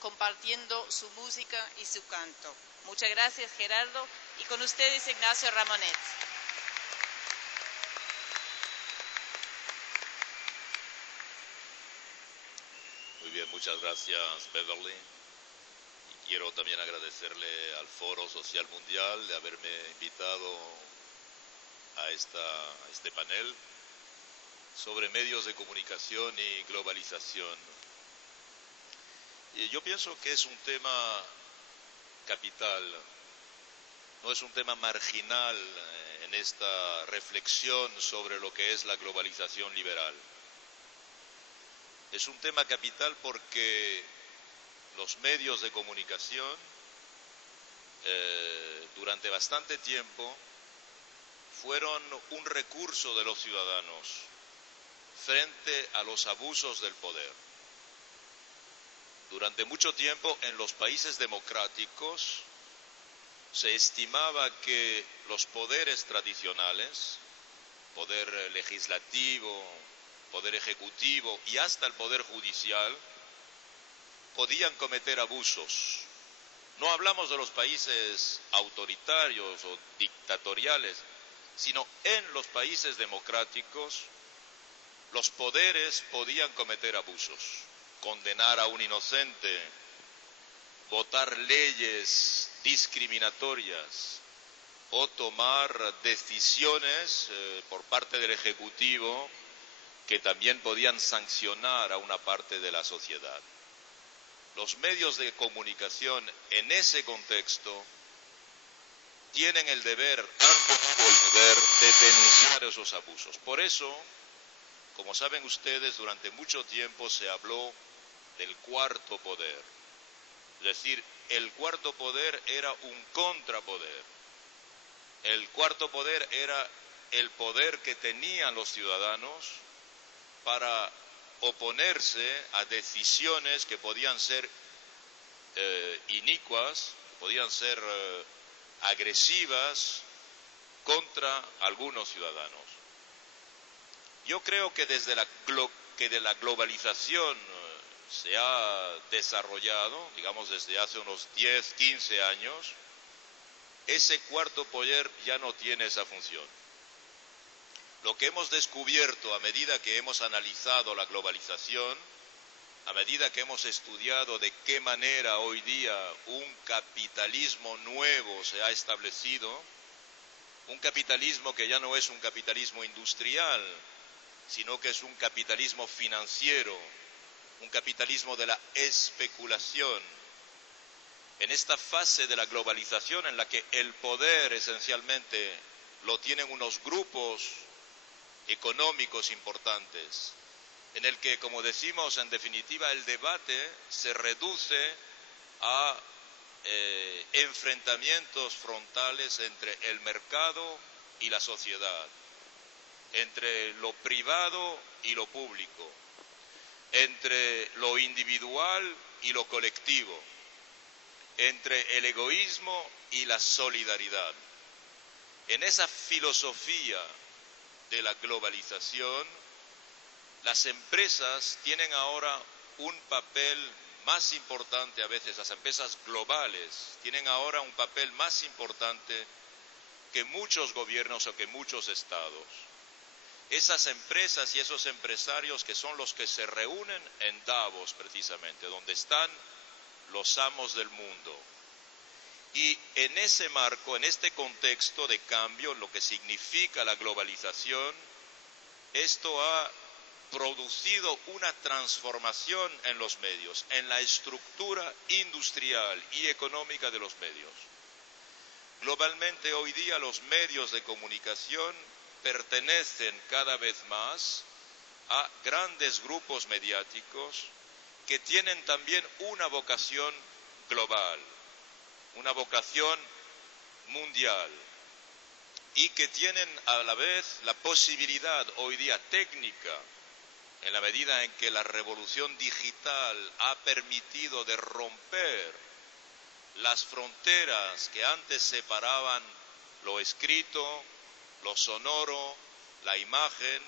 compartiendo su música y su canto. Muchas gracias, Gerardo, y con ustedes Ignacio Ramonet. Muy bien, muchas gracias, Beverly. Y quiero también agradecerle al Foro Social Mundial de haberme invitado a este panel sobre medios de comunicación y globalización. Y yo pienso que es un tema capital, no es un tema marginal en esta reflexión sobre lo que es la globalización liberal. Es un tema capital porque los medios de comunicación durante bastante tiempo fueron un recurso de los ciudadanos frente a los abusos del poder. Durante mucho tiempo en los países democráticos se estimaba que los poderes tradicionales, poder legislativo, poder ejecutivo y hasta el poder judicial, podían cometer abusos. No hablamos de los países autoritarios o dictatoriales, sino en los países democráticos los poderes podían cometer abusos, condenar a un inocente, votar leyes discriminatorias o tomar decisiones por parte del Ejecutivo que también podían sancionar a una parte de la sociedad. Los medios de comunicación en ese contexto tienen el deber, tanto como el deber, de denunciar esos abusos. Por eso, como saben ustedes, durante mucho tiempo se habló del cuarto poder. Es decir, el cuarto poder era un contrapoder. El cuarto poder era el poder que tenían los ciudadanos para oponerse a decisiones que podían ser inicuas, podían ser agresivas contra algunos ciudadanos. Yo creo que desde la globalización se ha desarrollado, digamos desde hace unos 10, 15 años, ese cuarto poder ya no tiene esa función. Lo que hemos descubierto a medida que hemos analizado la globalización, a medida que hemos estudiado de qué manera hoy día un capitalismo nuevo se ha establecido, un capitalismo que ya no es un capitalismo industrial, sino que es un capitalismo financiero, un capitalismo de la especulación. En esta fase de la globalización en la que el poder esencialmente lo tienen unos grupos económicos importantes, en el que, como decimos, en definitiva, el debate se reduce a enfrentamientos frontales entre el mercado y la sociedad, entre lo privado y lo público, entre lo individual y lo colectivo, entre el egoísmo y la solidaridad. En esa filosofía de la globalización, las empresas tienen ahora un papel más importante, a veces las empresas globales tienen ahora un papel más importante que muchos gobiernos o que muchos estados. Esas empresas y esos empresarios que son los que se reúnen en Davos precisamente, donde están los amos del mundo. Y en ese marco, en este contexto de cambio, lo que significa la globalización, esto ha producido una transformación en los medios, en la estructura industrial y económica de los medios. Globalmente hoy día los medios de comunicación pertenecen cada vez más a grandes grupos mediáticos que tienen también una vocación global, una vocación mundial, y que tienen a la vez la posibilidad hoy día técnica, en la medida en que la revolución digital ha permitido de romper las fronteras que antes separaban lo escrito, lo sonoro, la imagen,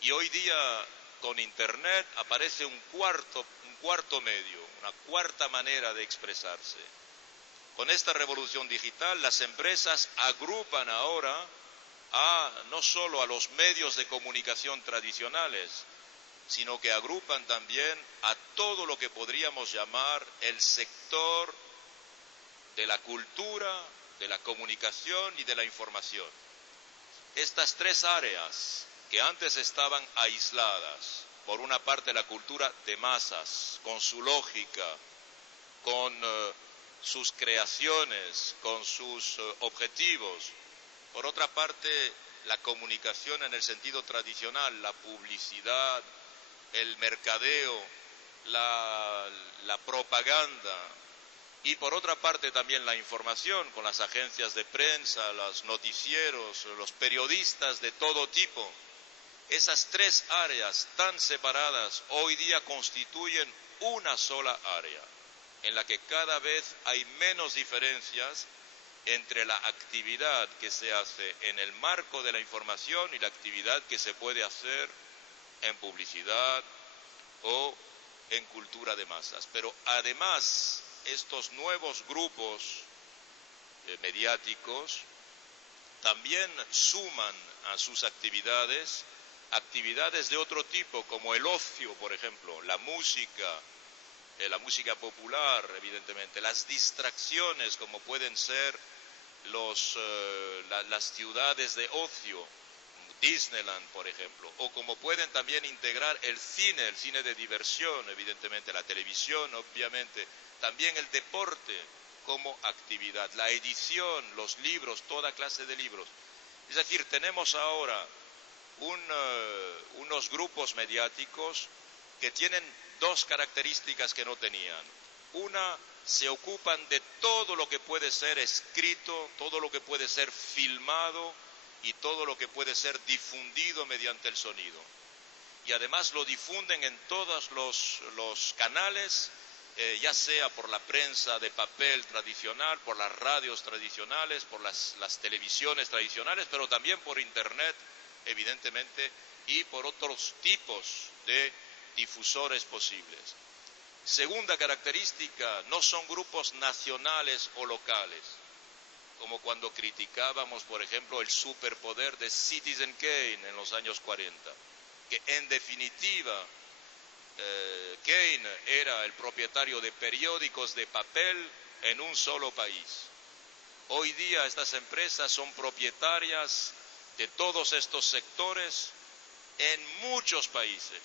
y hoy día con Internet aparece un cuarto medio, una cuarta manera de expresarse. Con esta revolución digital, las empresas agrupan ahora no solo a los medios de comunicación tradicionales, sino que agrupan también a todo lo que podríamos llamar el sector de la cultura, de la comunicación y de la información. Estas tres áreas que antes estaban aisladas, por una parte la cultura de masas, con su lógica, con sus creaciones, con sus objetivos. Por otra parte, la comunicación en el sentido tradicional, la publicidad, el mercadeo, la propaganda. Y por otra parte también la información, con las agencias de prensa, los noticieros, los periodistas de todo tipo. Esas tres áreas tan separadas hoy día constituyen una sola área, en la que cada vez hay menos diferencias entre la actividad que se hace en el marco de la información y la actividad que se puede hacer en publicidad o en cultura de masas. Pero además, estos nuevos grupos mediáticos también suman a sus actividades de otro tipo, como el ocio, por ejemplo, la música popular, evidentemente, las distracciones, como pueden ser las ciudades de ocio, Disneyland, por ejemplo, o como pueden también integrar el cine de diversión, evidentemente, la televisión, obviamente, también el deporte como actividad, la edición, los libros, toda clase de libros. Es decir, tenemos ahora unos grupos mediáticos que tienen dos características que no tenían. Una, se ocupan de todo lo que puede ser escrito, todo lo que puede ser filmado y todo lo que puede ser difundido mediante el sonido. Y además lo difunden en todos los canales, ya sea por la prensa de papel tradicional, por las radios tradicionales, por las televisiones tradicionales, pero también por Internet, evidentemente, y por otros tipos de difusores posibles. Segunda característica, no son grupos nacionales o locales, como cuando criticábamos, por ejemplo, el superpoder de Citizen Kane en los años 40, que en definitiva Kane era el propietario de periódicos de papel en un solo país. Hoy día estas empresas son propietarias de todos estos sectores en muchos países,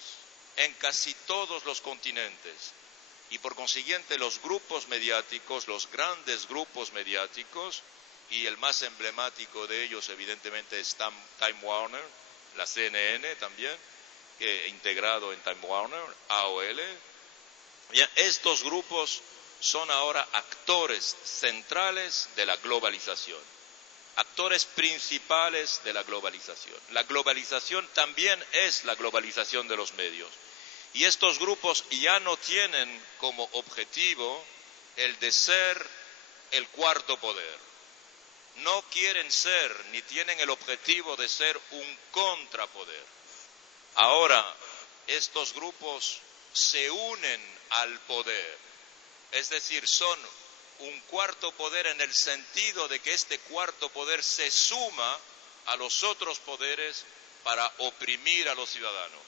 en casi todos los continentes. Y por consiguiente los grupos mediáticos, los grandes grupos mediáticos, y el más emblemático de ellos evidentemente es Time Warner, la CNN también, integrado en Time Warner, AOL. Bien, estos grupos son ahora actores centrales de la globalización, actores principales de la globalización. La globalización también es la globalización de los medios. Y estos grupos ya no tienen como objetivo el de ser el cuarto poder. No quieren ser, ni tienen el objetivo de ser un contrapoder. Ahora, estos grupos se unen al poder. Es decir, son un cuarto poder en el sentido de que este cuarto poder se suma a los otros poderes para oprimir a los ciudadanos.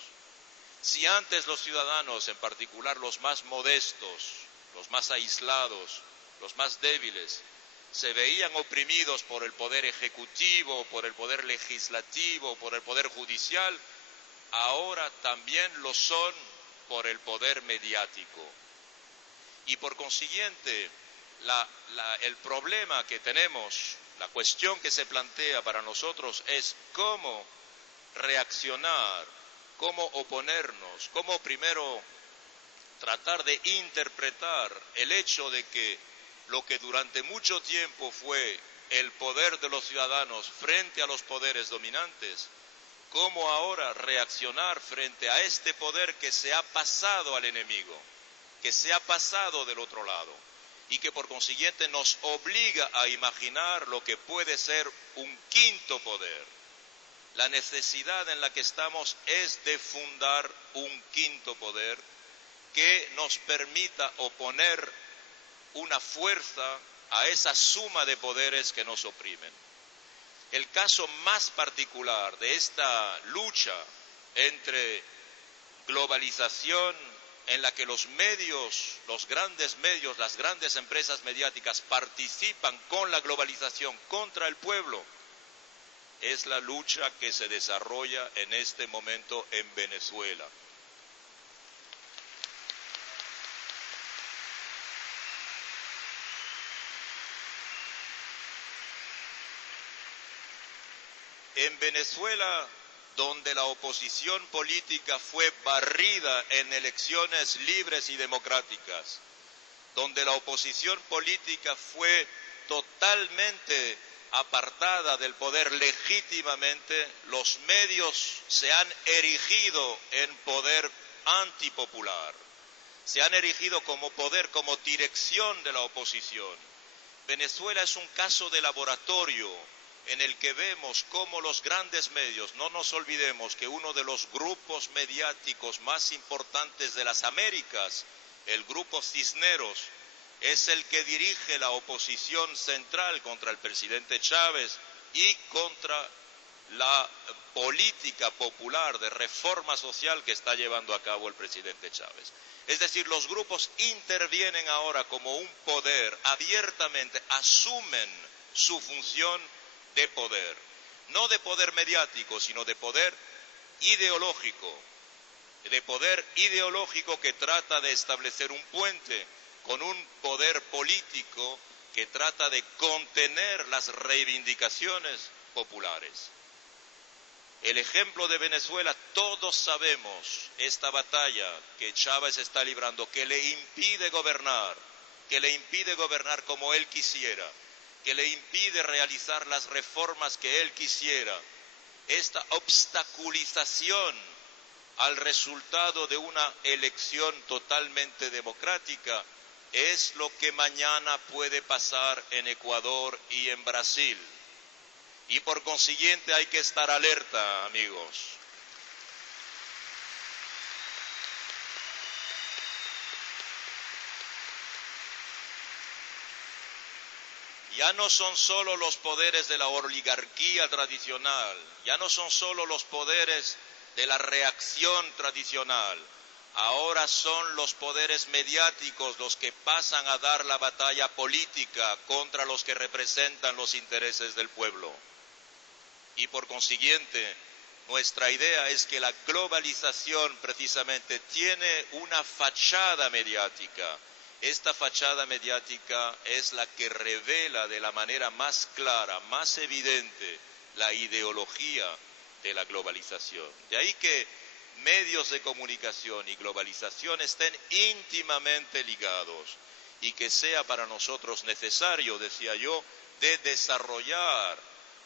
Si antes los ciudadanos, en particular los más modestos, los más aislados, los más débiles, se veían oprimidos por el poder ejecutivo, por el poder legislativo, por el poder judicial, ahora también lo son por el poder mediático. Y por consiguiente, el problema que tenemos, la cuestión que se plantea para nosotros es cómo reaccionar, cómo oponernos, cómo primero tratar de interpretar el hecho de que lo que durante mucho tiempo fue el poder de los ciudadanos frente a los poderes dominantes, cómo ahora reaccionar frente a este poder que se ha pasado al enemigo, que se ha pasado del otro lado y que por consiguiente nos obliga a imaginar lo que puede ser un quinto poder, La necesidad en la que estamos es de fundar un quinto poder que nos permita oponer una fuerza a esa suma de poderes que nos oprimen. El caso más particular de esta lucha entre globalización en la que los medios, los grandes medios, las grandes empresas mediáticas participan con la globalización contra el pueblo, es la lucha que se desarrolla en este momento en Venezuela. En Venezuela, donde la oposición política fue barrida en elecciones libres y democráticas, donde la oposición política fue totalmente apartada del poder legítimamente, los medios se han erigido en poder antipopular, se han erigido como poder, como dirección de la oposición. Venezuela es un caso de laboratorio en el que vemos cómo los grandes medios, no nos olvidemos que uno de los grupos mediáticos más importantes de las Américas, el grupo Cisneros, es el que dirige la oposición central contra el presidente Chávez y contra la política popular de reforma social que está llevando a cabo el presidente Chávez. Es decir, los grupos intervienen ahora como un poder, abiertamente asumen su función de poder, no de poder mediático, sino de poder ideológico que trata de establecer un puente con un poder político que trata de contener las reivindicaciones populares. El ejemplo de Venezuela, todos sabemos esta batalla que Chávez está librando, que le impide gobernar como él quisiera, que le impide realizar las reformas que él quisiera. Esta obstaculización al resultado de una elección totalmente democrática es lo que mañana puede pasar en Ecuador y en Brasil. Y por consiguiente hay que estar alerta, amigos. Ya no son solo los poderes de la oligarquía tradicional, ya no son solo los poderes de la reacción tradicional, ahora son los poderes mediáticos los que pasan a dar la batalla política contra los que representan los intereses del pueblo. Y por consiguiente, nuestra idea es que la globalización precisamente tiene una fachada mediática. Esta fachada mediática es la que revela de la manera más clara, más evidente, la ideología de la globalización. De ahí que medios de comunicación y globalización estén íntimamente ligados y que sea para nosotros necesario, decía yo, de desarrollar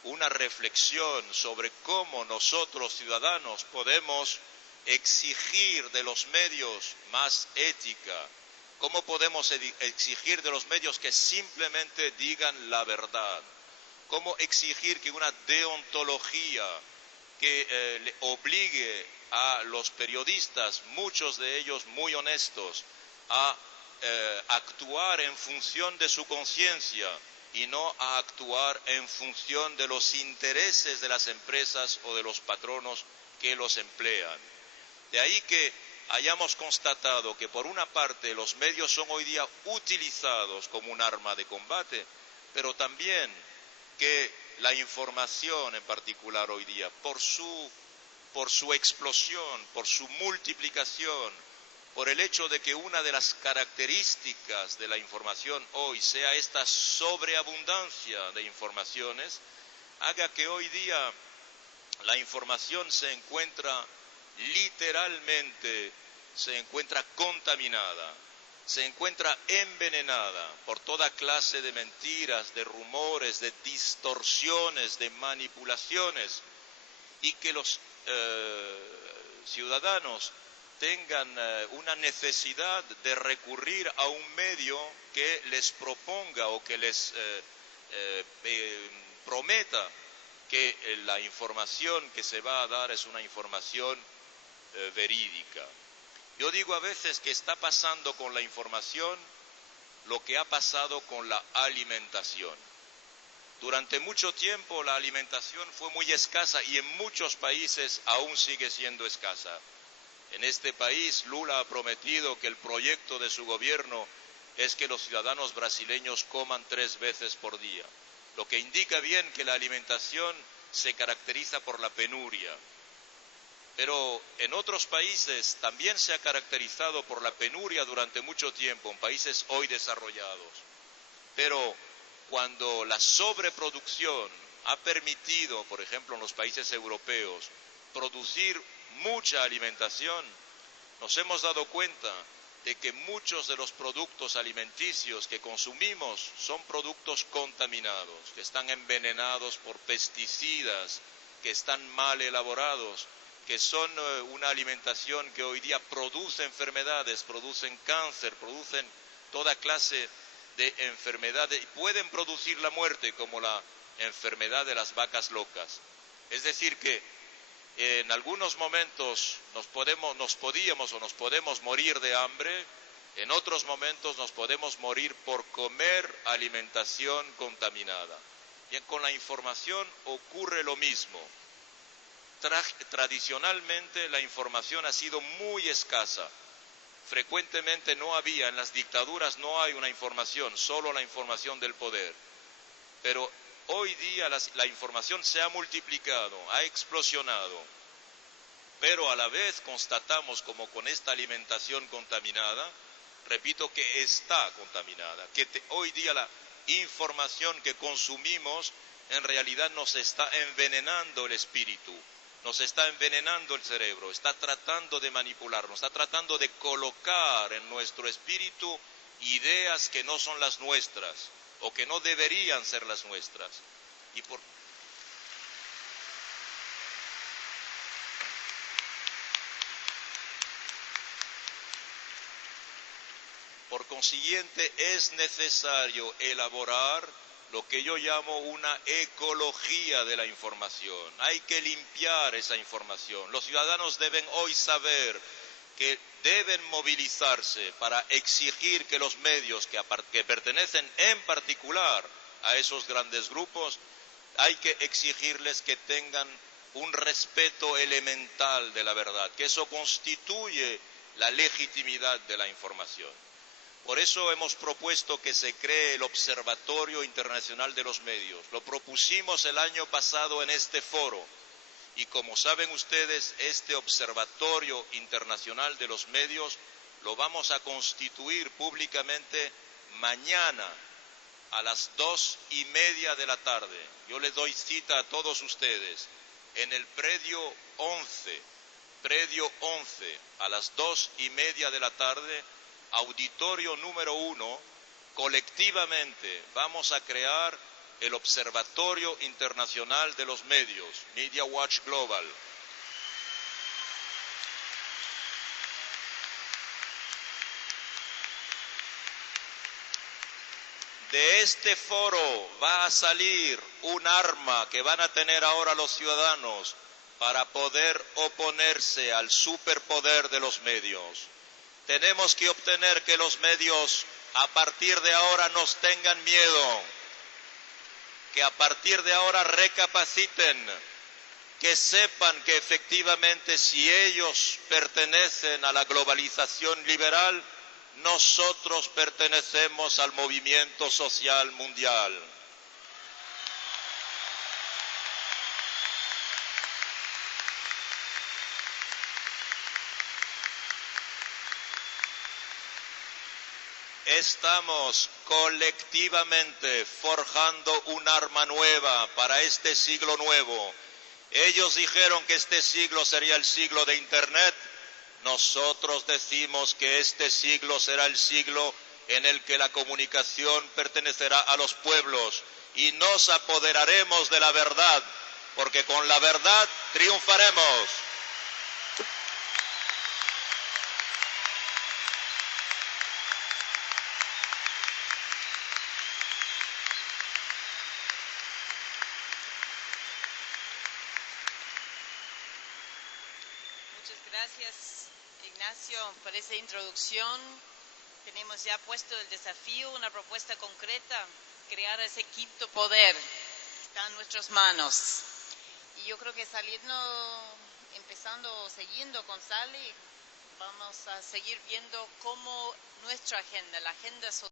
una reflexión sobre cómo nosotros, ciudadanos, podemos exigir de los medios más ética. ¿Cómo podemos exigir de los medios que simplemente digan la verdad? ¿Cómo exigir que una deontología que le obligue a los periodistas, muchos de ellos muy honestos, a actuar en función de su conciencia y no a actuar en función de los intereses de las empresas o de los patronos que los emplean? De ahí que hayamos constatado que por una parte los medios son hoy día utilizados como un arma de combate, pero también que la información en particular hoy día, por su explosión, por su multiplicación, por el hecho de que una de las características de la información hoy sea esta sobreabundancia de informaciones, haga que hoy día la información se encuentra literalmente, se encuentra contaminada, se encuentra envenenada por toda clase de mentiras, de rumores, de distorsiones, de manipulaciones, y que los ciudadanos tengan una necesidad de recurrir a un medio que les proponga o que les prometa que la información que se va a dar es una información verídica. Yo digo a veces que está pasando con la información lo que ha pasado con la alimentación. Durante mucho tiempo la alimentación fue muy escasa y en muchos países aún sigue siendo escasa. En este país Lula ha prometido que el proyecto de su gobierno es que los ciudadanos brasileños coman 3 veces por día, lo que indica bien que la alimentación se caracteriza por la penuria. Pero en otros países también se ha caracterizado por la penuria durante mucho tiempo, en países hoy desarrollados. Pero cuando la sobreproducción ha permitido, por ejemplo en los países europeos, producir mucha alimentación, nos hemos dado cuenta de que muchos de los productos alimenticios que consumimos son productos contaminados, que están envenenados por pesticidas, que están mal elaborados, que son una alimentación que hoy día produce enfermedades, producen cáncer, producen toda clase de enfermedades y pueden producir la muerte, como la enfermedad de las vacas locas. Es decir que en algunos momentos nos podemos morir de hambre, en otros momentos nos podemos morir por comer alimentación contaminada. Bien, con la información ocurre lo mismo. Tradicionalmente la información ha sido muy escasa. Frecuentemente no había, en las dictaduras no hay una información, solo la información del poder. Pero hoy día la información se ha multiplicado, ha explosionado. Pero a la vez constatamos como con esta alimentación contaminada, repito que está contaminada, que hoy día la información que consumimos en realidad nos está envenenando el espíritu. Nos está envenenando el cerebro, está tratando de manipularnos, está tratando de colocar en nuestro espíritu ideas que no son las nuestras o que no deberían ser las nuestras. Y por consiguiente es necesario elaborar lo que yo llamo una ecología de la información. Hay que limpiar esa información. Los ciudadanos deben hoy saber que deben movilizarse para exigir que los medios que pertenecen en particular a esos grandes grupos, hay que exigirles que tengan un respeto elemental de la verdad, que eso constituye la legitimidad de la información. Por eso hemos propuesto que se cree el Observatorio Internacional de los Medios. Lo propusimos el año pasado en este foro y como saben ustedes, este Observatorio Internacional de los Medios lo vamos a constituir públicamente mañana a las 2:30 de la tarde. Yo les doy cita a todos ustedes en el predio 11, a las 2:30 de la tarde, auditorio número 1, colectivamente vamos a crear el Observatorio Internacional de los Medios, Media Watch Global. De este foro va a salir un arma que van a tener ahora los ciudadanos para poder oponerse al superpoder de los medios. Tenemos que obtener que los medios a partir de ahora nos tengan miedo, que a partir de ahora recapaciten, que sepan que efectivamente si ellos pertenecen a la globalización liberal, nosotros pertenecemos al movimiento social mundial. Estamos colectivamente forjando un arma nueva para este siglo nuevo. Ellos dijeron que este siglo sería el siglo de Internet. Nosotros decimos que este siglo será el siglo en el que la comunicación pertenecerá a los pueblos y nos apoderaremos de la verdad, porque con la verdad triunfaremos. Muchas gracias, Ignacio, por esa introducción. Tenemos ya puesto el desafío, una propuesta concreta, crear ese quinto poder. Está en nuestras manos. Y yo creo que siguiendo con Sally, vamos a seguir viendo cómo nuestra agenda, la agenda social,